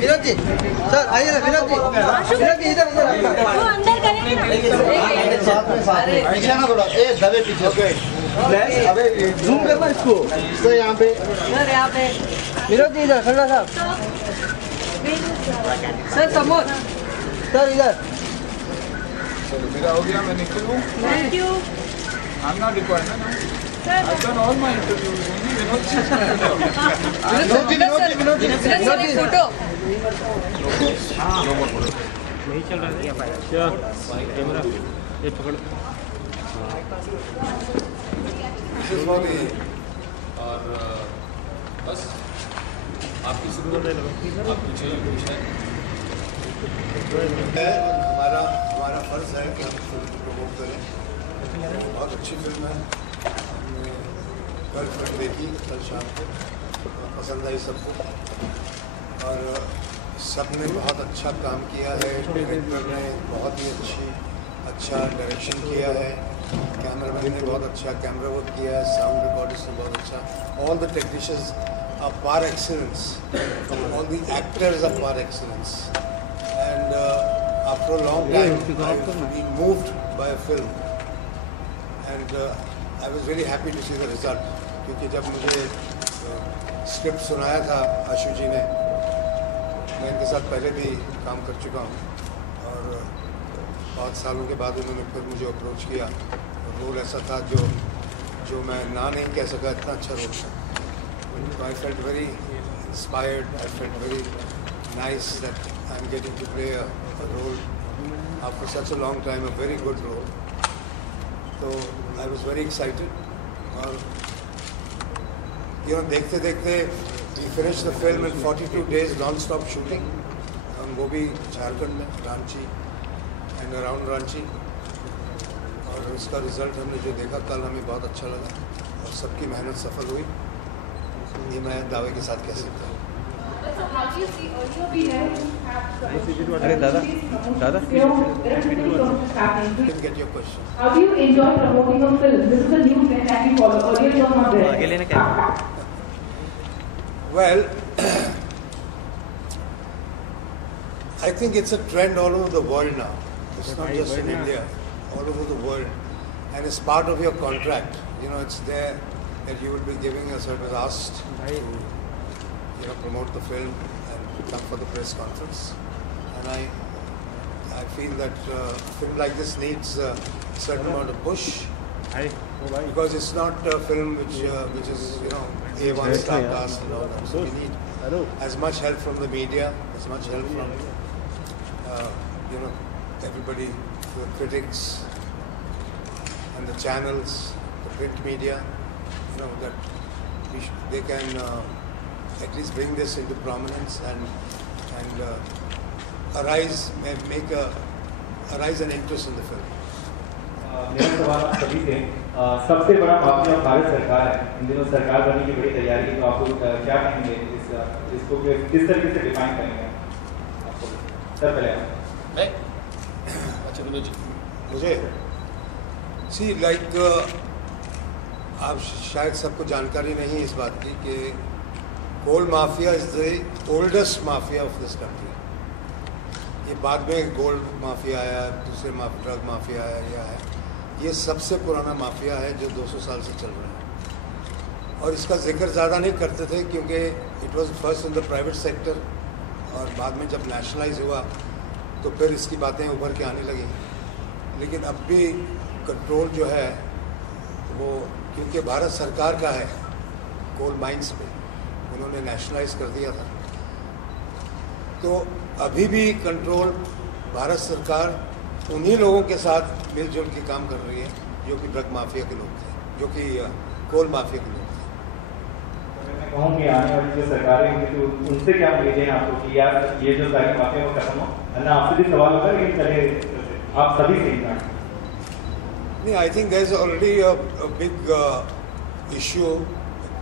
Vinod ji sir आइए ना, विनोद जी इधर अंदर करेंगे ना थोड़ा, दबे पीछे अबे जूम करना इसको सर, यहाँ पे विनोद जी इधर खन्ना साहब सर, समोर सर इधर। मेरा हो गया, मैं निकलूं। Thank you. I'm not required, no? I've done all my interviews. Only Vinod ji. Vinod ji photo No more photos. नहीं चल रहा है कैमरा ये पकड़। This is for the और बस आपकी जरूरत है, आपकी चाहिए कुछ है। हमारा फर्ज है कि हम फिल्म को प्रमोट करें। बहुत अच्छी फिल्म है, हमने कल फिल्म देखी, कल शाम को पसंद आई सबको और सबने बहुत अच्छा काम किया है। डायरेक्टर ने बहुत ही अच्छा डायरेक्शन किया है, कैमरामैन ने बहुत अच्छा कैमरा वर्क किया है, साउंड रिकॉर्डिस्ट ने बहुत अच्छा, all the technicians are par excellence, all the actors are par excellence, and after a long time I've been moved by a film, and I was very happy to see the result. क्योंकि जब मुझे script सुनाया था आशु जी ने, मैं इनके साथ पहले भी काम कर चुका हूँ और 5 सालों के बाद उन्होंने फिर मुझे अप्रोच किया। रोल ऐसा था जो मैं ना नहीं कह सका, इतना अच्छा रोल था। So I felt very inspired, I felt very nice that I'm getting to play a role after such a long time, a very good role. So I was very excited. और देखते देखते we finished the film in 42 days non-stop shooting, and वो भी झारखंड में, Ranchi and around Ranchi, और इसका result हमने जो देखा कल हमें बहुत अच्छा लगा और सबकी मेहनत सफल हुई, ये मैं दावे के साथ कह सकता हूँ। अरे दादा Get your question. How do you enjoy promoting a film? This is a new trend that we follow. Earlier it was not there. आगे लेना क्या? Well, I think it's a trend all over the world now. It's not just in India, all over the world, and it's part of your contract. It's there that you will be giving a certain asked to promote the film and come for the press conference. And I feel that a film like this needs a certain amount of push, because it's not a film which is A1 star cast and all that. So we need as much help from the media, as much help from everybody, the critics and the channels, the print media, that they can at least bring this into prominence and arise an interest in the film. मेरा सवाल आप सभी से, सबसे बड़ा mafia Bharat सरकार है। इन दिनों सरकार बनने की बड़ी तैयारी है, तो आप लोग क्या कहेंगे इसको किस तरीके से डिफाइन करेंगे आपको? सर पहले अच्छा विनोद जी, मुझे आप शायद सबको जानकारी नहीं है इस बात की कि coal mafia is the oldest mafia of this country. ये बाद में गोल्ड माफिया आया, दूसरे ड्रग माफिया आया है, ये सबसे पुराना माफिया है जो 200 साल से चल रहा है। और इसका जिक्र ज़्यादा नहीं करते थे क्योंकि it was first in the private sector, और बाद में जब नेशनलाइज हुआ तो फिर इसकी बातें उभर के आने लगी। लेकिन अब भी कंट्रोल जो है वो, क्योंकि भारत सरकार का है, कोल माइंस पे उन्होंने नेशनलाइज कर दिया था, तो अभी भी कंट्रोल भारत सरकार उन्हीं लोगों के साथ मिलजुल के काम कर रही है जो कि ड्रग माफिया के लोग थे, जो कि कोल माफिया के लोग थे। मैं कहूँ कि आने वाली जो सरकारें होंगी तो उनसे क्या उम्मीद है आपको कि यार ये जो सारी माफिया वो खत्म हो? ना आपसे भी सवाल होता है, लेकिन चले आप सभी से नहीं, I think there's already a big issue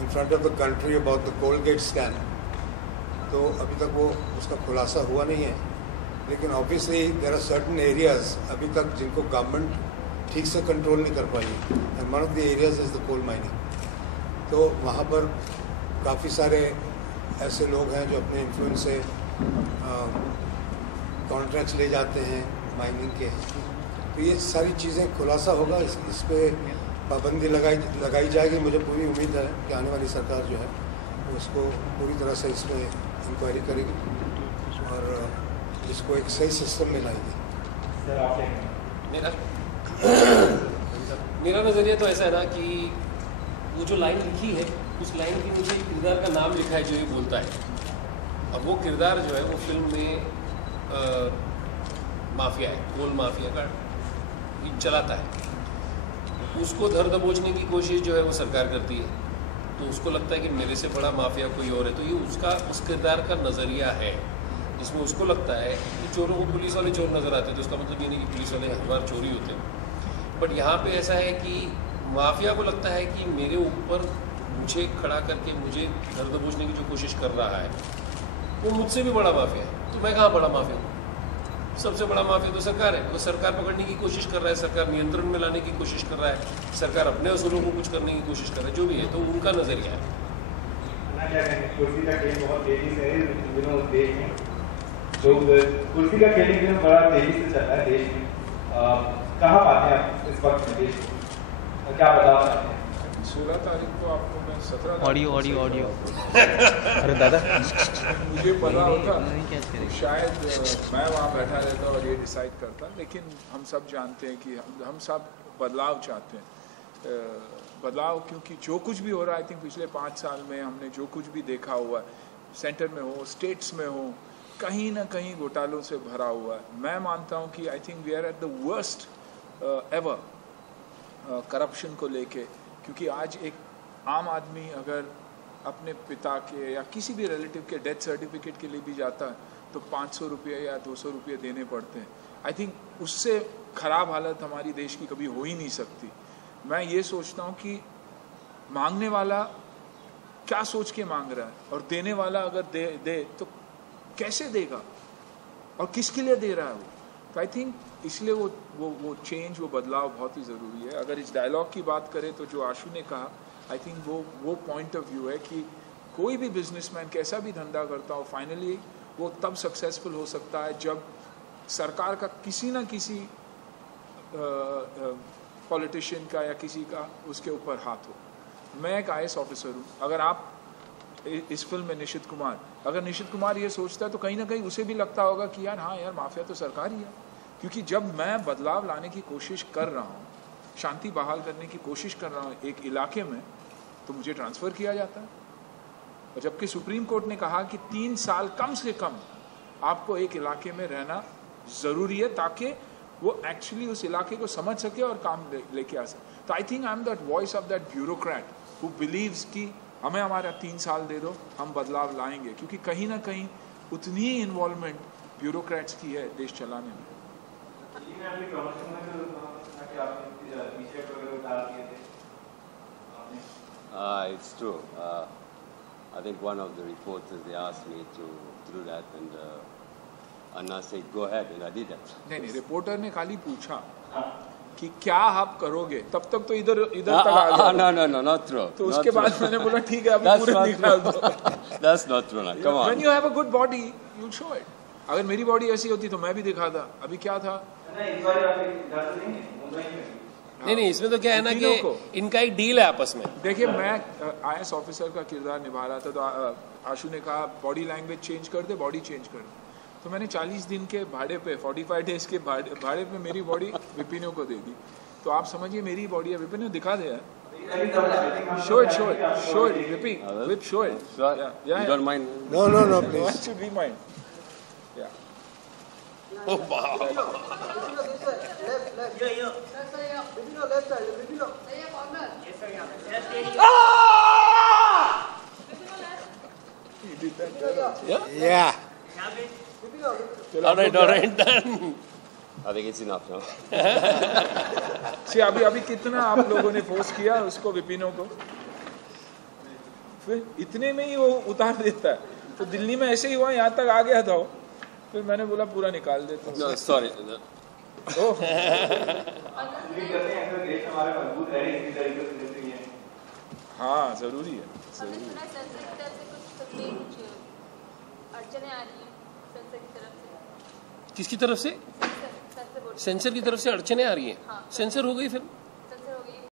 in front of the country about the Colgate scam. तो अभी तक वो उसका खुलासा हुआ नहीं है, लेकिन obviously there are certain areas अभी तक जिनको गवर्नमेंट ठीक से कंट्रोल नहीं कर पाई। And one of the areas is the coal mining. तो वहाँ पर काफ़ी सारे ऐसे लोग हैं जो अपने इन्फ्लुएंस से कॉन्ट्रैक्ट्स ले जाते हैं माइनिंग के। तो ये सारी चीज़ें खुलासा होगा, इस पर पाबंदी लगाई जाएगी। मुझे पूरी उम्मीद है कि आने वाली सरकार जो है उसको पूरी तरह से इस पर इंक्वायरी करेगी और इसको एक सही सिस्टम में लाएगी। मेरा नज़रिया तो ऐसा है ना कि वो जो लाइन लिखी है उस लाइन के नीचे किरदार का नाम लिखा है जो ये बोलता है। अब वो किरदार जो है वो फिल्म में माफिया है, कोल माफिया का चलाता है। उसको धर दबोचने की कोशिश जो है वो सरकार करती है, तो उसको लगता है कि मेरे से बड़ा माफिया कोई और है। तो ये उस किरदार का नज़रिया है जिसमें उसको लगता है कि चोरों को पुलिस वाले चोर नज़र आते हैं, तो उसका मतलब ये नहीं कि पुलिस वाले हर बार चोरी होते हैं। बट यहाँ पे ऐसा है कि माफिया को लगता है कि मेरे ऊपर मुझे खड़ा करके मुझे धर दबोचने की जो कोशिश कर रहा है वो मुझसे भी बड़ा माफिया है, तो मैं कहाँ बड़ा माफिया हूँ? सबसे बड़ा माफिया तो सरकार है। वो सरकार पकड़ने की कोशिश कर रहा है, सरकार नियंत्रण में लाने की कोशिश कर रहा है, सरकार अपने असूलों को कुछ करने की कोशिश कर रहा है, जो भी है। तो उनका नज़रिया है। कुर्सी का खेल बहुत तेजी से देश में, जो कुर्सी का खेल बड़ा तेजी से चल रहा है देश में। कहाँ पाते हैं आप इस वक्त में देश में, क्या बदलाव चाहते हैं? 16 तारीख को आपको मैं 17 ऑडियो अरे दादा मुझे पता होता तो शायद मैं वहाँ बैठा रहता और ये डिसाइड करता। लेकिन हम सब जानते हैं कि हम सब बदलाव चाहते हैं। बदलाव क्योंकि जो कुछ भी हो रहा है, आई थिंक पिछले 5 साल में हमने जो कुछ भी देखा हुआ है, सेंटर में हो, स्टेट्स में हो, कहीं ना कहीं घोटालों से भरा हुआ है। मैं मानता हूँ कि I think we are at the worst ever corruption को लेके। क्योंकि आज एक आम आदमी अगर अपने पिता के या किसी भी रिलेटिव के डेथ सर्टिफिकेट के लिए भी जाता है तो 500 रुपये या 200 रुपये देने पड़ते हैं। आई थिंक उससे ख़राब हालत हमारी देश की कभी हो ही नहीं सकती। मैं ये सोचता हूँ कि मांगने वाला क्या सोच के मांग रहा है और देने वाला अगर दे तो कैसे देगा और किसके लिए दे रहा है वो। तो आई थिंक इसलिए वो चेंज, वो बदलाव बहुत ही ज़रूरी है। अगर इस डायलॉग की बात करें तो जो आशु ने कहा, आई थिंक वो पॉइंट ऑफ व्यू है कि कोई भी बिजनेसमैन कैसा भी धंधा करता हो, फाइनली वो तब सक्सेसफुल हो सकता है जब सरकार का किसी ना किसी पॉलिटिशियन का या किसी का उसके ऊपर हाथ हो। मैं एक IAS ऑफिसर हूँ। अगर आप इस फिल्म में निशित कुमार ये सोचता है तो कहीं ना कहीं उसे भी लगता होगा कि यार हाँ यार, माफिया तो सरकार ही है। क्योंकि जब मैं बदलाव लाने की कोशिश कर रहा हूँ, शांति बहाल करने की कोशिश कर रहा हूँ एक इलाके में, तो मुझे ट्रांसफ़र किया जाता है। और जबकि सुप्रीम कोर्ट ने कहा कि 3 साल कम से कम आपको एक इलाके में रहना ज़रूरी है ताकि वो एक्चुअली उस इलाके को समझ सके और काम लेके आ सके। तो I think I am that voice of that bureaucrat who believes कि हमें हमारा 3 साल दे दो, हम बदलाव लाएंगे। क्योंकि कहीं ना कहीं उतनी ही इन्वॉल्वमेंट ब्यूरोक्रेट्स की है देश चलाने में। It's true. I think one of the reporters, they asked me to do that, and Anna said, go ahead, and I did that. नहीं, रिपोर्टर ने खाली पूछा कि क्या आप करोगे, तब तक तो इधर तक आ गया। No, not true. तो उसके बाद मैंने बोला ठीक है, अभी पूरा निकाल दो। That's not true. Come on. When you have a good body, you show it. अगर मेरी बॉडी ऐसी होती तो मैं भी दिखाता। अभी क्या था? नहीं, इसमें तो क्या है ना कि इनका एक डील है आपस में। देखिए, मैं IAS ऑफिसर का किरदार निभा रहा था, तो आशु ने कहा बॉडी लैंग्वेज चेंज कर दे, बॉडी चेंज कर दे। तो मैंने 40 दिन के भाड़े पे, 45 डेज के भाड़े पे मेरी बॉडी विपिनो को दे दी। तो आप समझिए मेरी बॉडी है, विपिनो दिखा दे यार। Show it, Vip, show it. You don't mind? No, please. That should be mine. Yeah. Oh, wow. Yeah. All right, done. I think it's enough now. अभी कितना आप लोगों ने फोर्स किया उसको, विपिनो को, फिर इतने में ही वो उतार देता है। तो दिल्ली में ऐसे ही हुआ, यहाँ तक आ गया था वो, फिर मैंने बोला पूरा निकाल देता हूँ। No, sorry. हाँ जरूरी है। किसकी तरफ से? सेंसर की तरफ से अड़चने आ रही हैं। सेंसर हो गई फिल्म।